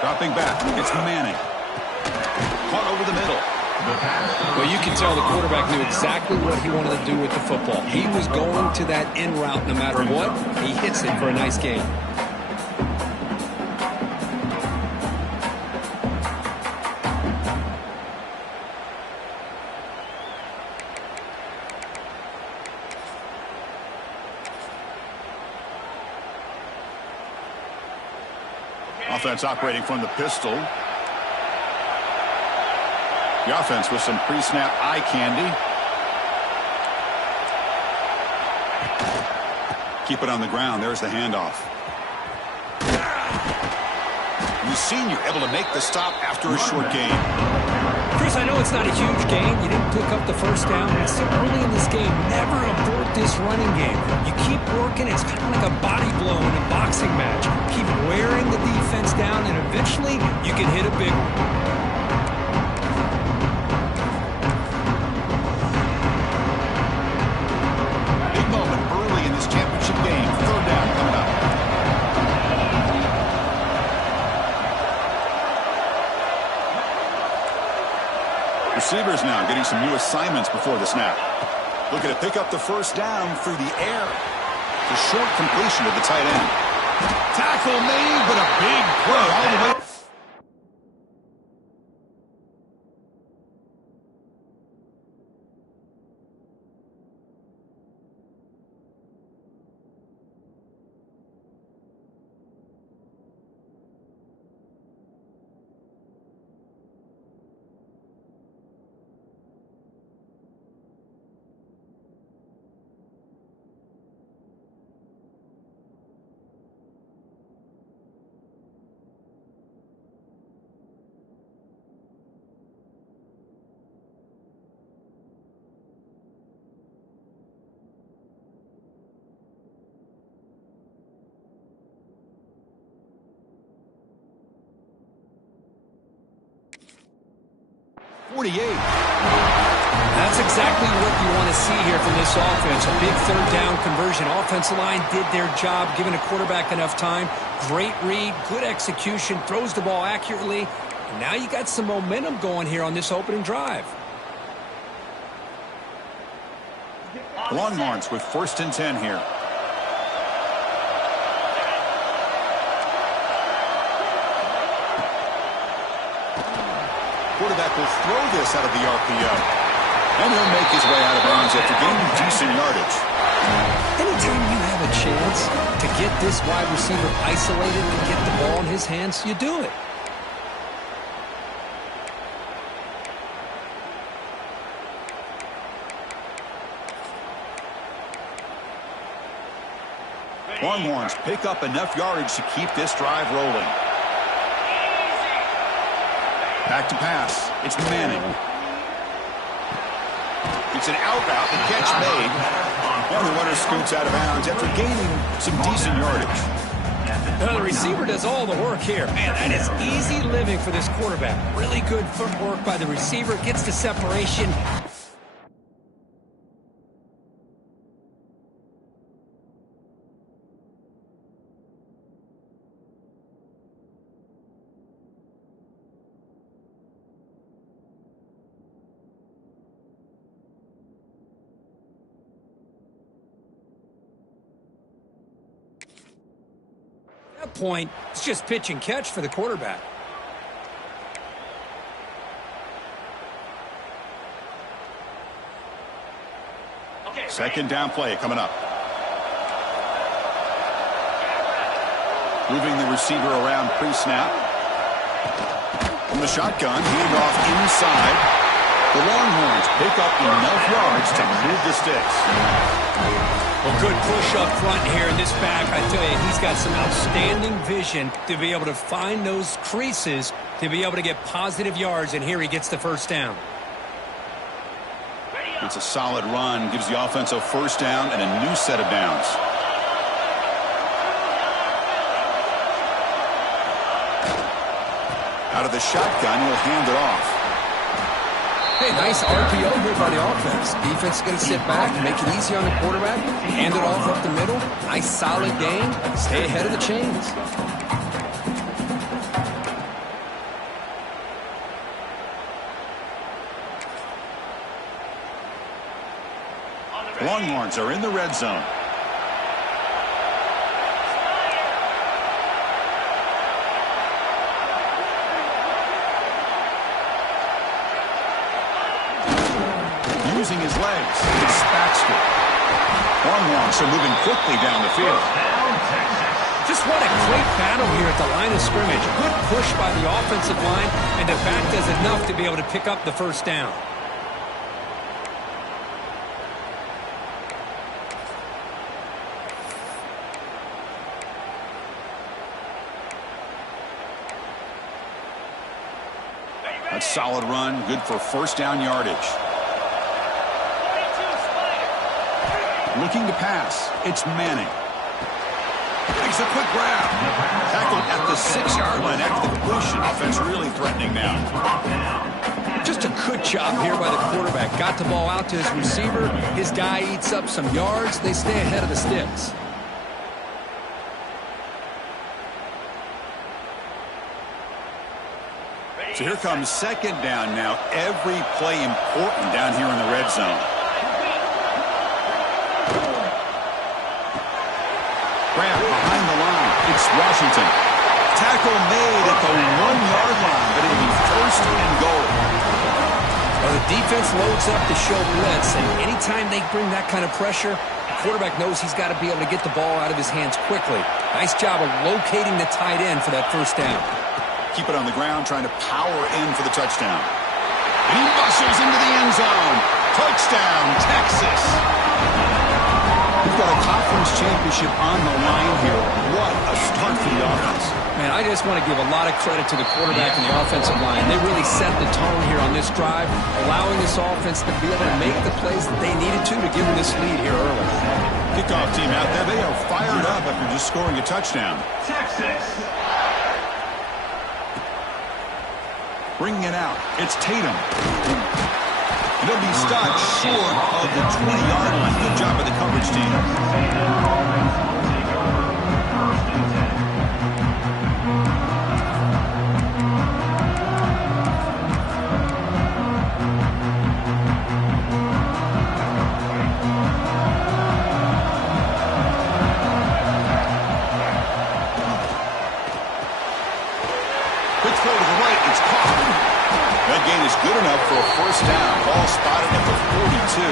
Dropping back, it's Manning. Caught over the middle. Well, you can tell the quarterback knew exactly what he wanted to do with the football. He was going to that in route no matter what. He hits it for a nice gain. Offense operating from the pistol. The offense with some pre-snap eye candy. Keep it on the ground. There's the handoff. The senior able to make the stop after a short gain. Chris, I know it's not a huge gain. You didn't pick up the first down. It's still early in this game. Never abort this running game. You keep working. It's kind of like a body blow in a boxing match. Keep wearing the defense down, and eventually you can hit a big one. Big moment early in this championship game. Third down coming up. Receivers now getting some new assignments before the snap. Looking to pick up the first down through the air. The short completion of the tight end. Tackle made, but a big play all the way. That's exactly what you want to see here from this offense. A big third down conversion. Offensive line did their job, giving a quarterback enough time. Great read, good execution, throws the ball accurately. And now you got some momentum going here on this opening drive. Longhorns with 1st and 10 here. Quarterback will throw this out of the RPO. And he'll make his way out of bounds after gaining decent yardage. Anytime you have a chance to get this wide receiver isolated and get the ball in his hands, you do it. Longhorns pick up enough yardage to keep this drive rolling. Back to pass. It's Manning. It's an out route. The catch made. And the runner scoots out of bounds after gaining some decent yardage. The receiver does all the work here. Man, that is easy living for this quarterback. Really good footwork by the receiver. Gets the separation. Point, it's just pitch and catch for the quarterback. Second down play coming up. Moving the receiver around pre-snap. From the shotgun, handoff inside. The Longhorns pick up enough yards to move the sticks. Well, good push up front here in this back. I tell you, he's got some outstanding vision to be able to find those creases, to be able to get positive yards, and here he gets the first down. It's a solid run, gives the offense a first down and a new set of downs. Out of the shotgun, he'll hand it off. Hey, nice RPO here by the offense. Defense is going to sit back, make it easy on the quarterback, hand it off up the middle. Nice solid game. Stay ahead of the chains. Longhorns are in the red zone. Using his legs, it's Baxter. Longhorns are moving quickly down the field. Just what a great battle here at the line of scrimmage. Good push by the offensive line, and the back does enough to be able to pick up the first down. A solid run, good for first down yardage. Looking to pass, it's Manning. Makes a quick grab. Tackled at the 6-yard line after the completion. Offense really threatening now. Just a good job here by the quarterback. Got the ball out to his receiver. His guy eats up some yards. They stay ahead of the sticks. So here comes second down now. Every play important down here in the red zone. Grab behind the line. It's Washington. Tackle made at the 1-yard line, but it'll be first and goal. Well, the defense loads up to show blitz, and anytime they bring that kind of pressure, the quarterback knows he's got to be able to get the ball out of his hands quickly. Nice job of locating the tight end for that first down. Keep it on the ground, trying to power in for the touchdown. And he bustles into the end zone. Touchdown, Texas. We've got a conference championship on the line here. What a start for the offense. Man, I just want to give a lot of credit to the quarterback and the offensive line. They really set the tone here on this drive, allowing this offense to be able to make the plays that they needed to give them this lead here early. Kickoff team out there. They are fired up after just scoring a touchdown. Texas. Bringing it out. It's Tatum. He'll be stopped short of the 20-yard line. Good job by the coverage team. Quick throw to the right. It's caught. That gain is good enough for a first down. Ball spotted at the 42.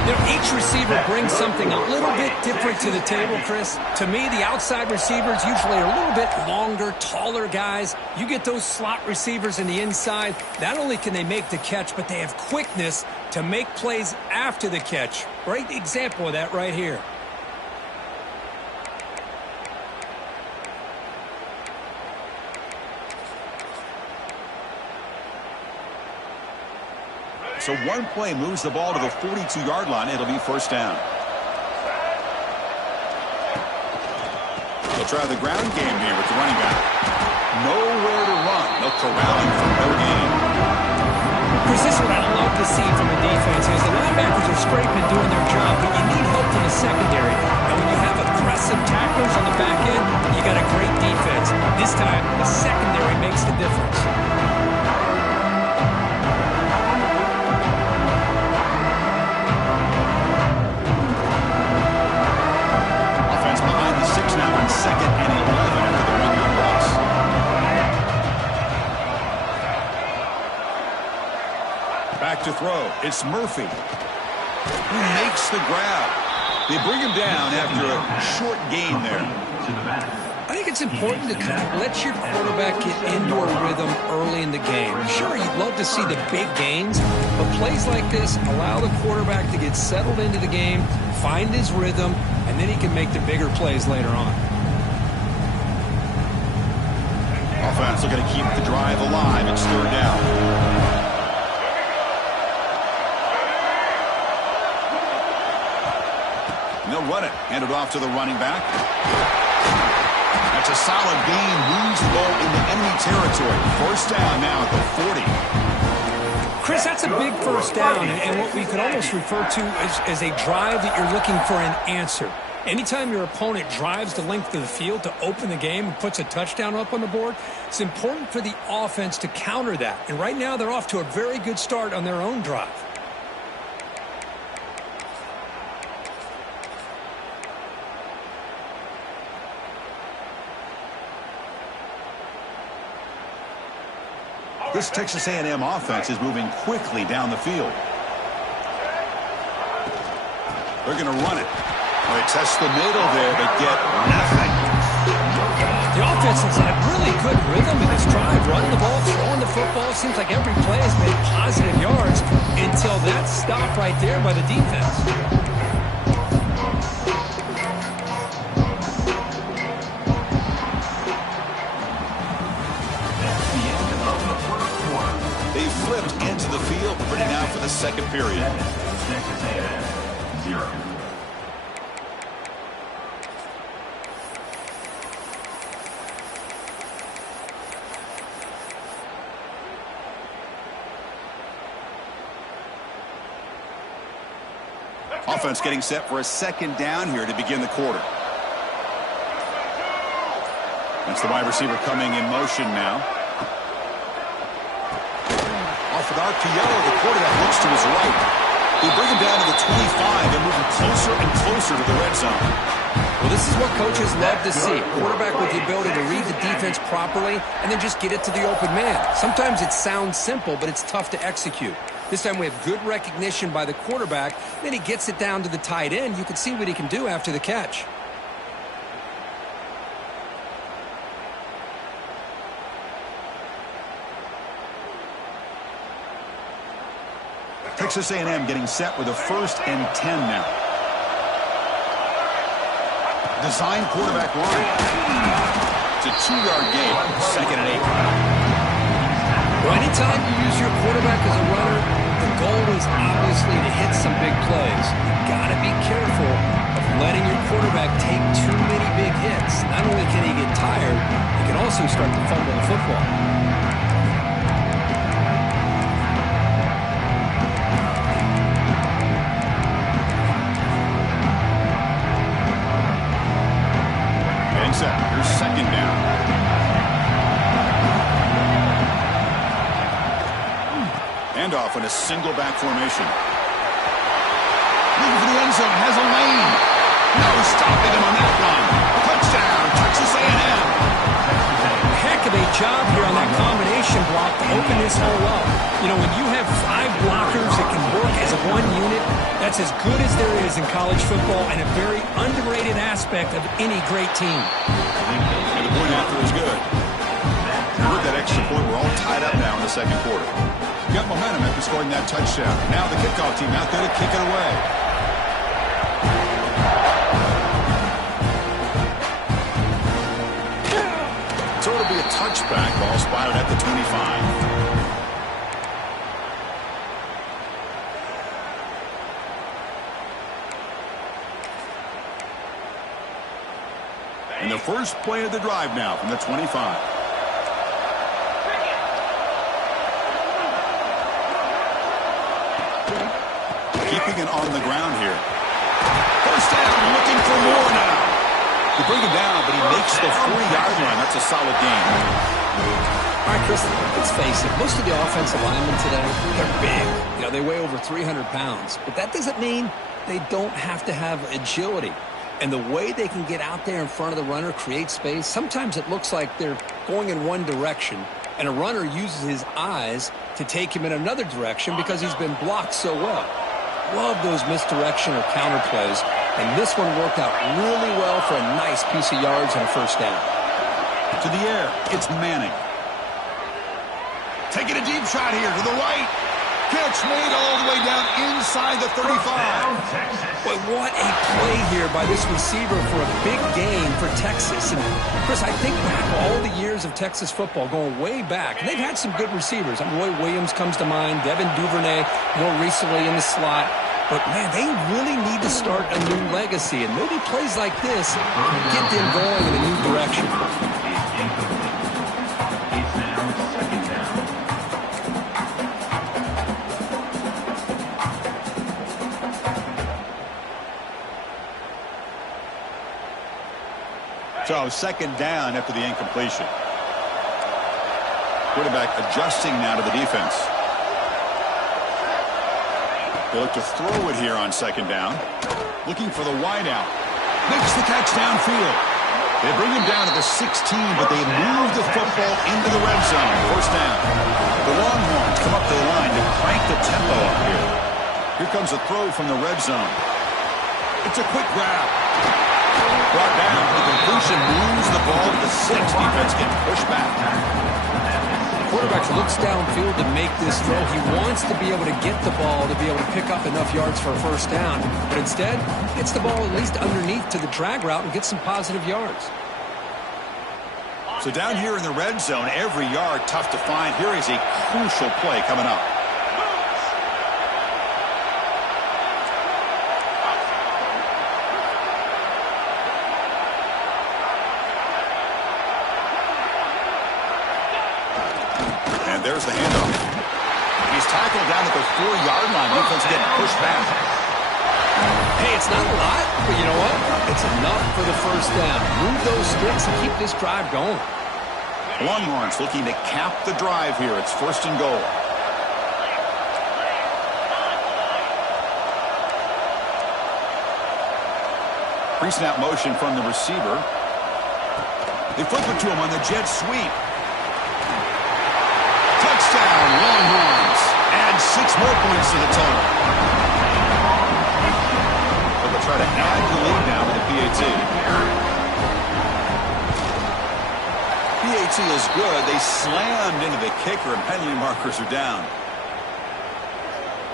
You know, each receiver brings something a little bit different to the table, Chris. To me, the outside receivers usually are a little bit longer, taller guys. You get those slot receivers in the inside, not only can they make the catch, but they have quickness to make plays after the catch. Great example of that right here. So one play moves the ball to the 42-yard line. It'll be first down. They'll try the ground game here with the running back. Nowhere to run. They'll corral him for no gain. Chris, this is what I love to see from the defense is the linebackers are scraping doing their job, but you need help from the secondary. And when you have aggressive tacklers on the back end, you got a great defense. This time, the secondary makes the difference. Second and 11 after the 1-yard loss. Back to throw. It's Murphy who makes the grab. They bring him down after a short gain there. I think it's important to kind of let your quarterback get into a rhythm early in the game. Sure, you'd love to see the big gains, but plays like this allow the quarterback to get settled into the game, find his rhythm, and then he can make the bigger plays later on. Offense looking to keep the drive alive. It's third down. And they'll run it. Hand it off to the running back. That's a solid gain. Moves the ball into enemy territory. First down now at the 40. Chris, that's a big first down, and what we could almost refer to as a drive that you're looking for an answer. Anytime your opponent drives the length of the field to open the game and puts a touchdown up on the board, it's important for the offense to counter that. And right now they're off to a very good start on their own drive. This Texas A&M offense is moving quickly down the field. They're going to run it. They test the middle there, but get nothing. The offense has had really good rhythm in this drive. Running the ball, throwing the football. Seems like every play has made positive yards until that stop right there by the defense. They flipped into the field, ready now for the second period. Texas A&M 0. Offense getting set for a second down here to begin the quarter. That's the wide receiver coming in motion now. Off with RPO, the quarterback looks to his right. They bring him down to the 25 and moving closer and closer to the red zone. Well, this is what coaches love to see. A quarterback with the ability to read the defense properly and then just get it to the open man. Sometimes it sounds simple, but it's tough to execute. This time we have good recognition by the quarterback. Then he gets it down to the tight end. You can see what he can do after the catch. Texas A&M getting set with a 1st and 10 now. Design quarterback run. It's a 2-yard gain. 2nd and 8. Well, anytime you use your quarterback as a runner, the goal is obviously to hit some big plays. You've got to be careful of letting your quarterback take too many big hits. Not only can he get tired, he can also start to fumble the football. Set. Here's 2nd down. Handoff in a single back formation. Looking for the end zone. Has a lane. No stopping him on that run. Touchdown, Texas A&M. Heck of a job here on that combination block to open this hole up. You know, when you have 5 blockers that can work as one unit, that's as good as there is in college football and a very underrated aspect of any great team. And the point after is good. With that extra point, we're all tied up now in the second quarter. Got momentum after scoring that touchdown. Now the kickoff team out there to kick it away. So it'll be a touchback. Ball spotted at the 25. And the first play of the drive now from the 25. Keeping it on the ground here. First down, looking for more now. They bring him down, but he makes the 4-yard line. That's a solid gain. All right, Chris, let's face it. Most of the offensive linemen today, they're big. You know, they weigh over 300 pounds. But that doesn't mean they don't have to have agility. And the way they can get out there in front of the runner, create space, sometimes it looks like they're going in one direction, and a runner uses his eyes to take him in another direction because he's been blocked so well. Love those misdirection or counter plays, and this one worked out really well for a nice piece of yards and a first down. To the air, it's Manning. Taking a deep shot here to the right. Catch made all the way down inside the 35. Boy, what a play here by this receiver for a big gain for Texas. And Chris, I think back all the years of Texas football, going way back, and they've had some good receivers. Roy Williams comes to mind, Devin Duvernay more recently in the slot. But, man, they really need to start a new legacy, and maybe plays like this can get them going in a new direction. So, 2nd down after the incompletion. Quarterback adjusting now to the defense. They look to throw it here on 2nd down. Looking for the wide out. Makes the catch downfield. They bring him down to the 16, but they move the football into the red zone. First down. The Longhorns come up to the line to crank the tempo up here. Here comes a throw from the red zone. It's a quick grab. Brought down. The completion moves the ball to the 6. Defense getting pushed back. Quarterback looks downfield to make this throw. He wants to be able to get the ball to be able to pick up enough yards for a first down. But instead, hits the ball at least underneath to the drag route and gets some positive yards. So down here in the red zone, every yard tough to find. Here is a crucial play coming up. And there's the handoff. He's tackled down at the 4-yard line. Defense getting pushed back. Hey, it's not a lot, but you know what? It's enough for the first down. Move those sticks and keep this drive going. Longhorns looking to cap the drive here. It's first and goal. Pre-snap motion from the receiver. They flip it to him on the jet sweep. Touchdown, Longhorns. Add 6 more points to the total. But they'll try to add the lead now with the PAT. PAT is good. They slammed into the kicker, and penalty markers are down.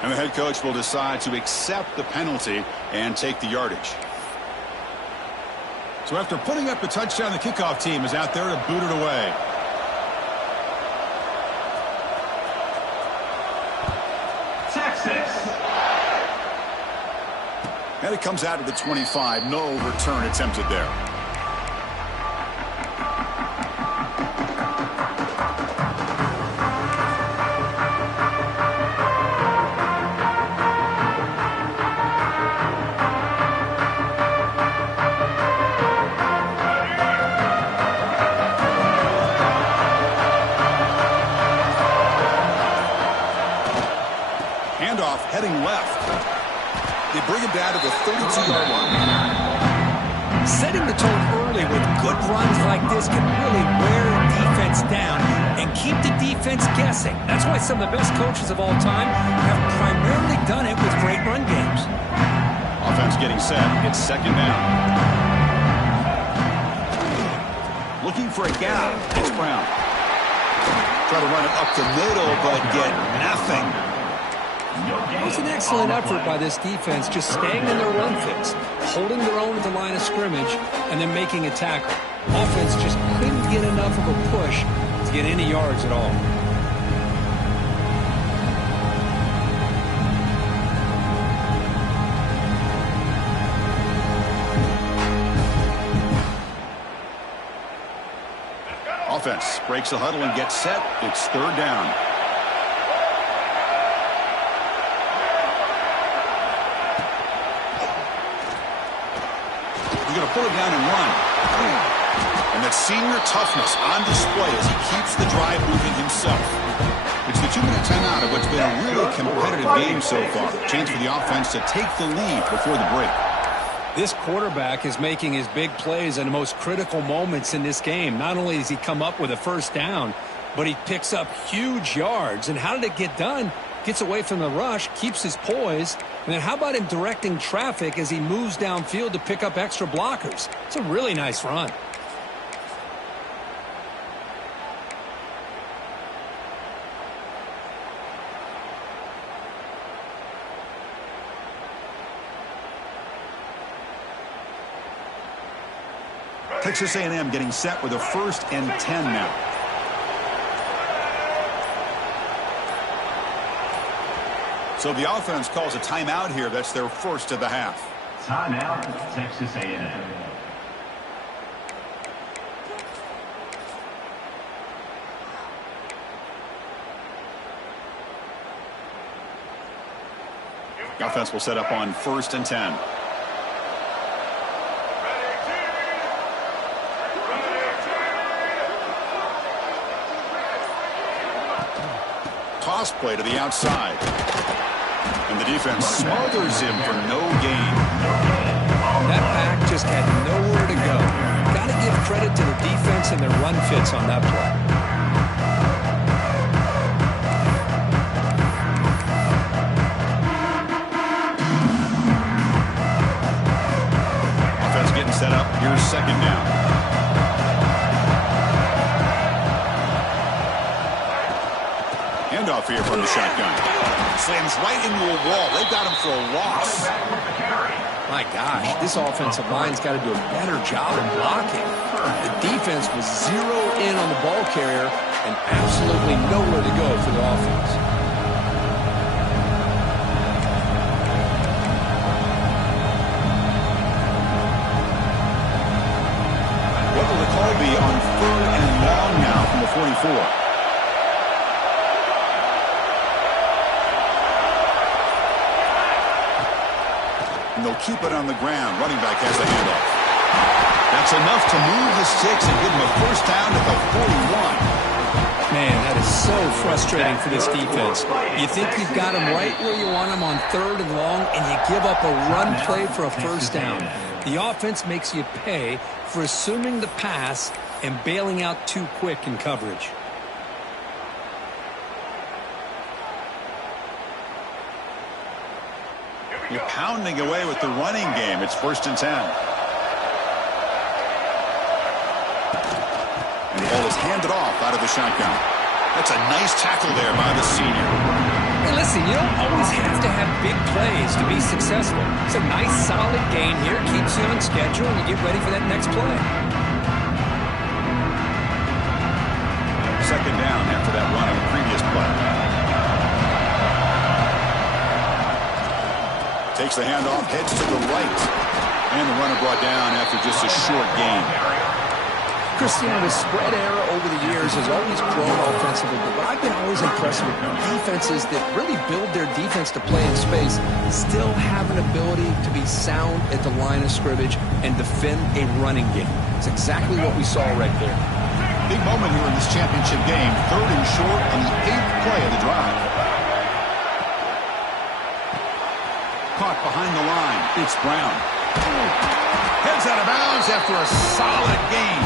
And the head coach will decide to accept the penalty and take the yardage. So after putting up a touchdown, the kickoff team is out there to boot it away. Texas. And it comes out of the 25. No return attempted there. Handoff heading left. They bring him down to the 32-yard line. Setting the tone early with good runs like this can really wear a defense down and keep the defense guessing. That's why some of the best coaches of all time have primarily done it with great run games. Offense getting set. It's second down. Looking for a gap. It's Brown. Try to run it up the middle, but get nothing. It was an excellent effort by this defense, just staying in their run fix, holding their own at the line of scrimmage, and then making a tackle. Offense just couldn't get enough of a push to get any yards at all. Offense breaks the huddle and gets set. It's third down. Going to pull it down and run. And that senior toughness on display as he keeps the drive moving himself. It's the 2-minute timeout of what's been a really competitive game so far. Chance for the offense to take the lead before the break. This quarterback is making his big plays in the most critical moments in this game. Not only does he come up with a first down, but he picks up huge yards. And how did it get done? Gets away from the rush, keeps his poise, and then how about him directing traffic as he moves downfield to pick up extra blockers? It's a really nice run. Texas A&M getting set with a 1st and 10 now. So the offense calls a timeout here. That's their first of the half. Timeout, Texas A&M. The offense will set up on 1st and 10. Toss play to the outside. And the defense smothers him for no gain. That back just had nowhere to go. Got got to give credit to the defense and their run fits on that play. Offense getting set up. Here's second down. Handoff here from the shotgun. Slams right into a wall. They've got him for a loss. My gosh, this offensive line's got to do a better job of blocking. The defense was zeroed in on the ball carrier and absolutely nowhere to go for the offense. What will the call be on 3rd and long now from the 44? And they'll keep it on the ground. Running back has the handoff. That's enough to move the sticks and give them a first down at the 41. Man, that is so frustrating for this defense. You think you've got them right where you want them on 3rd and long, and you give up a run play for a first down. The offense makes you pay for assuming the pass and bailing out too quick in coverage. You're pounding away with the running game. It's 1st and 10. And the ball is handed off out of the shotgun. That's a nice tackle there by the senior. Hey, listen, you don't always have to have big plays to be successful. It's a nice, solid game here. Keeps you on schedule, and you get ready for that next play. Second down after that run on the previous play. Takes the handoff, heads to the right. And the runner brought down after just a short gain. Christian, the spread era over the years has always grown offensively, but what I've been always impressed with defenses that really build their defense to play in space still have an ability to be sound at the line of scrimmage and defend a running game. It's exactly what we saw right there. Big moment here in this championship game. 3rd and short on the 8th play of the drive. Caught behind the line. It's Brown. Heads out of bounds after a solid gain.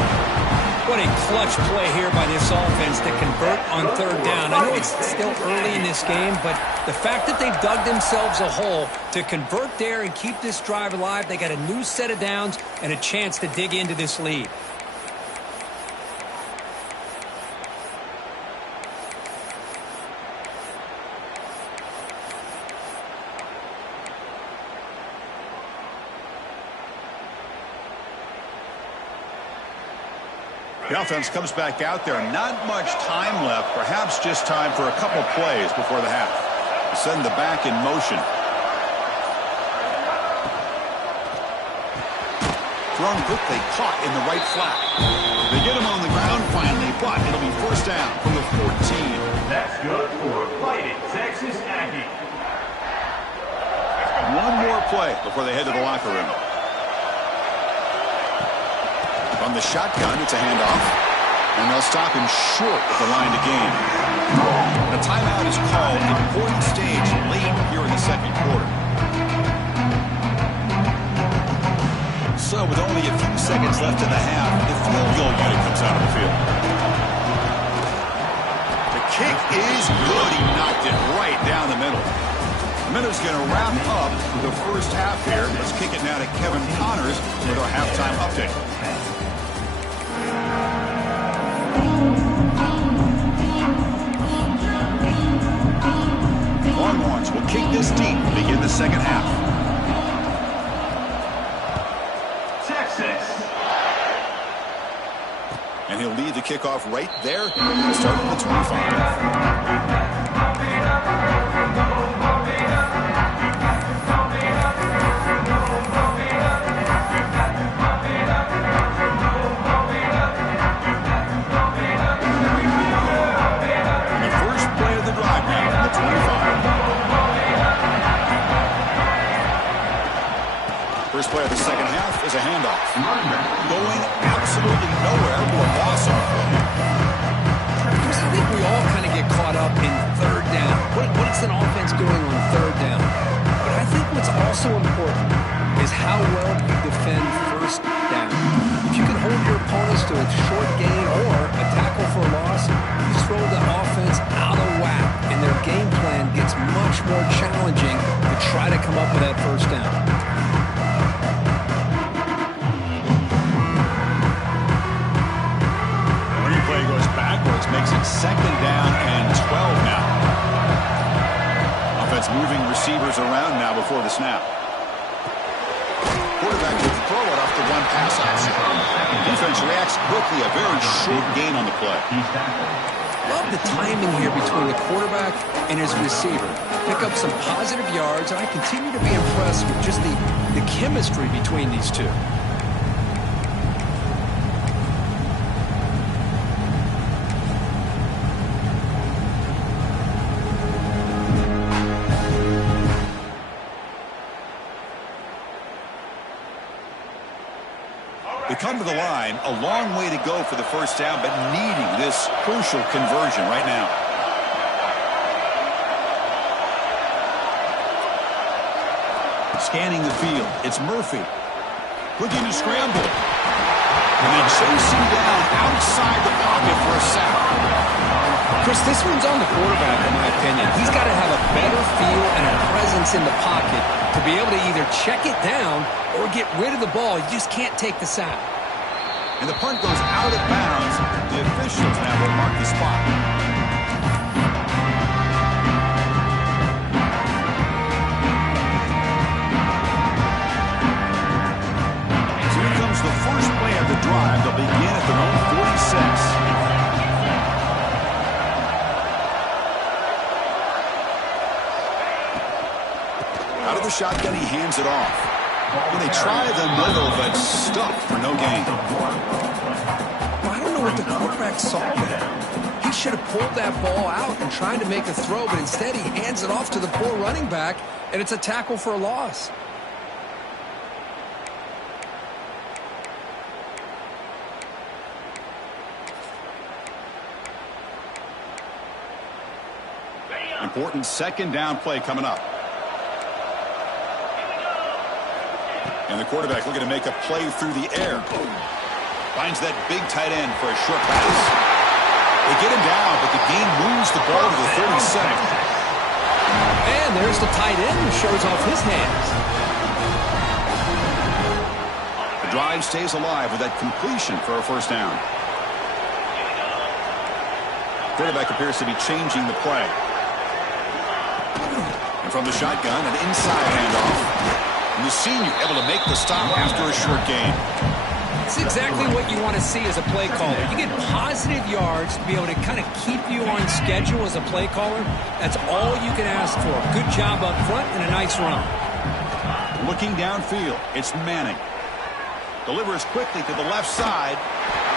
What a clutch play here by this offense to convert on 3rd down. I know it's still early in this game, but the fact that they've dug themselves a hole to convert there and keep this drive alive, they got a new set of downs and a chance to dig into this lead. The offense comes back out there. Not much time left. Perhaps just time for a couple plays before the half. Send the back in motion. Thrown quickly, caught in the right flat. They get him on the ground finally, but it'll be first down from the 14. That's good for Fighting Texas Aggie. One more play before they head to the locker room. From the shotgun, it's a handoff. And they'll stop him short at the line to gain. A timeout is called at an important stage late here in the 2nd quarter. So with only a few seconds left in the half, the field goal unit comes out of the field. The kick is good. He knocked it right down the middle. The Minnows going to wrap up the first half here. Let's kick it now to Kevin Connors with our halftime update. Longhorns will kick this deep to begin the 2nd half. Texas. And he'll lead the kickoff right there, starting at the 25. First play of the 2nd half is a handoff. Going absolutely nowhere to a loss on play. Chris, I think we all kind of get caught up in 3rd down. What's an offense doing on 3rd down? But I think what's also important is how well you defend 1st down. If you can hold your makes it 2nd down and 12 now. Offense moving receivers around now before the snap. Quarterback will throw it off the one pass option. Defense reacts quickly. A very short gain on the play. Love the timing here between the quarterback and his receiver. Pick up some positive yards, and I continue to be impressed with just the chemistry between these two. They come to the line, a long way to go for the first down, but needing this crucial conversion right now. Scanning the field, it's Murphy. Looking to scramble. And they chase him down outside the pocket for a sack. Chris, this one's on the quarterback, in my opinion. He's got to have a better feel and a presence in the pocket to be able to either check it down or get rid of the ball. You just can't take the sack. And the punt goes out of bounds. The officials now will mark the spot. So here comes the first play of the drive. They'll begin at their own 46. Out of the shotgun, he hands it off. When they try the middle, but stuffed for no gain. I don't know what the quarterback saw there. He should have pulled that ball out and tried to make a throw, but instead he hands it off to the poor running back, and it's a tackle for a loss. Important 2nd down play coming up. And the quarterback looking to make a play through the air. Finds that big tight end for a short pass. They get him down, but the game moves the ball to the 37. And there's the tight end who shows off his hands. The drive stays alive with that completion for a first down. Quarterback appears to be changing the play. And from the shotgun, an inside handoff. And the senior able to make the stop after a short gain. It's exactly what you want to see as a play caller. You get positive yards to be able to kind of keep you on schedule as a play caller. That's all you can ask for. Good job up front and a nice run. Looking downfield, it's Manning. Delivers quickly to the left side.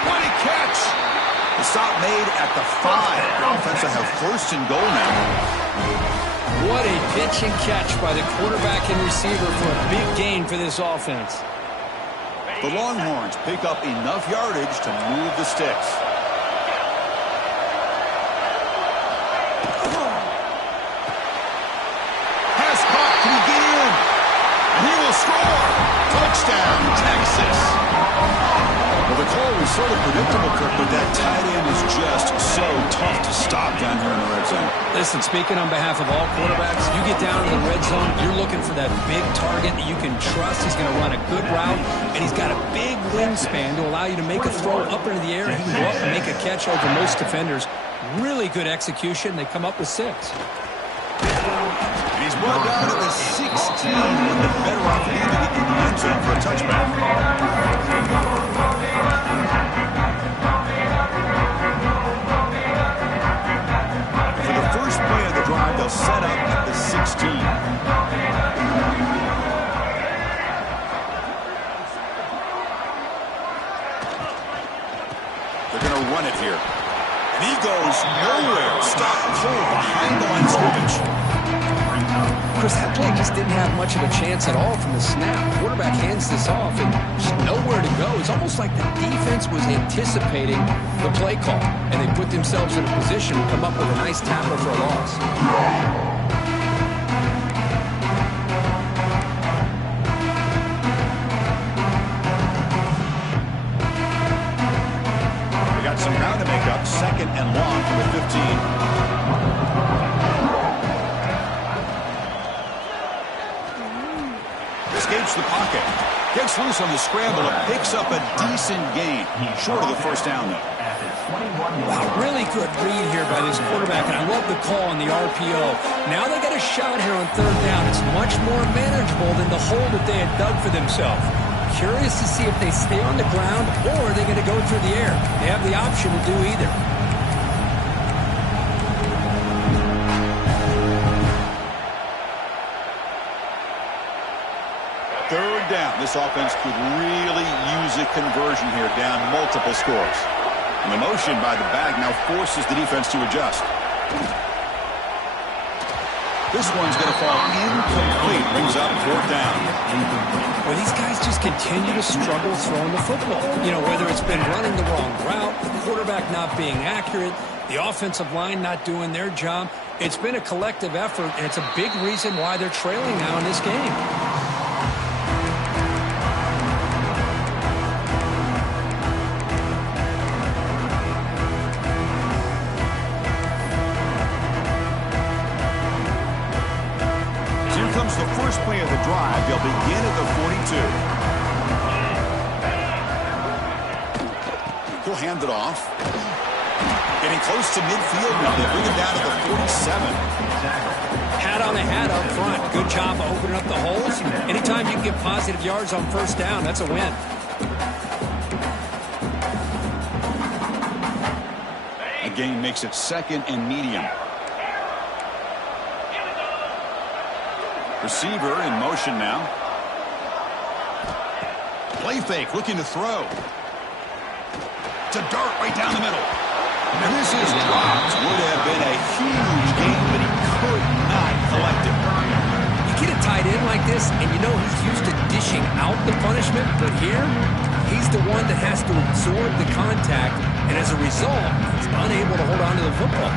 What a catch! The stop made at the 5. The offense will have 1st and goal now. What a pitch and catch by the quarterback and receiver for a big gain for this offense. The Longhorns pick up enough yardage to move the sticks. Pass caught. Can he get in? And he will score. Touchdown, Texas. Well, the call was sort of predictable, Kirk, but that tight end is just so tough to stop down here in the red zone. Listen, speaking on behalf of all quarterbacks, you get down to the red zone, you're looking for that big target that you can trust. He's going to run a good route, and he's got a big wingspan to allow you to make a throw up into the air, and he can go up and make a catch over most defenders. Really good execution. They come up with 6. And he's brought down to the 16 with the better off leaving it in the end zone for a touchback. For the first play of the drive, they'll set up at the 16. They're going to run it here. And he goes nowhere. Stop cold behind the line of scrimmage. Chris, that play just didn't have much of a chance at all from the snap. Quarterback hands this off and just nowhere to go. It's almost like the defense was anticipating the play call, and they put themselves in a position to come up with a nice tackle for a loss. They got some ground to make up. 2nd and long for the 15. Escapes the pocket. Gets loose on the scramble and picks up a decent gain. Short of the first down, though. Wow, really good read here by this quarterback, and I love the call on the RPO. Now they got a shot here on third down. It's much more manageable than the hole that they had dug for themselves. Curious to see if they stay on the ground or are they going to go through the air. They have the option to do either. Third down. This offense could really use a conversion here, down multiple scores. And the motion by the back now forces the defense to adjust. This one's going to fall incomplete. Brings up fourth down. Well, these guys just continue to struggle throwing the football. You know, whether it's been running the wrong route, the quarterback not being accurate, the offensive line not doing their job. It's been a collective effort, and it's a big reason why they're trailing now in this game. The first play of the drive. They'll begin at the 42. He'll hand it off. Getting close to midfield now. They bring it down to the 47. Hat on a hat up front. Good job of opening up the holes. Anytime you can get positive yards on first down, that's a win. A gain makes it second and medium. Receiver in motion now. Play fake, looking to throw. To dart right down the middle. And this is dropped. Would have been a huge gain, but he could not collect it. You get a tight end like this, and you know he's used to dishing out the punishment, but here, he's the one that has to absorb the contact, and as a result, he's unable to hold on to the football.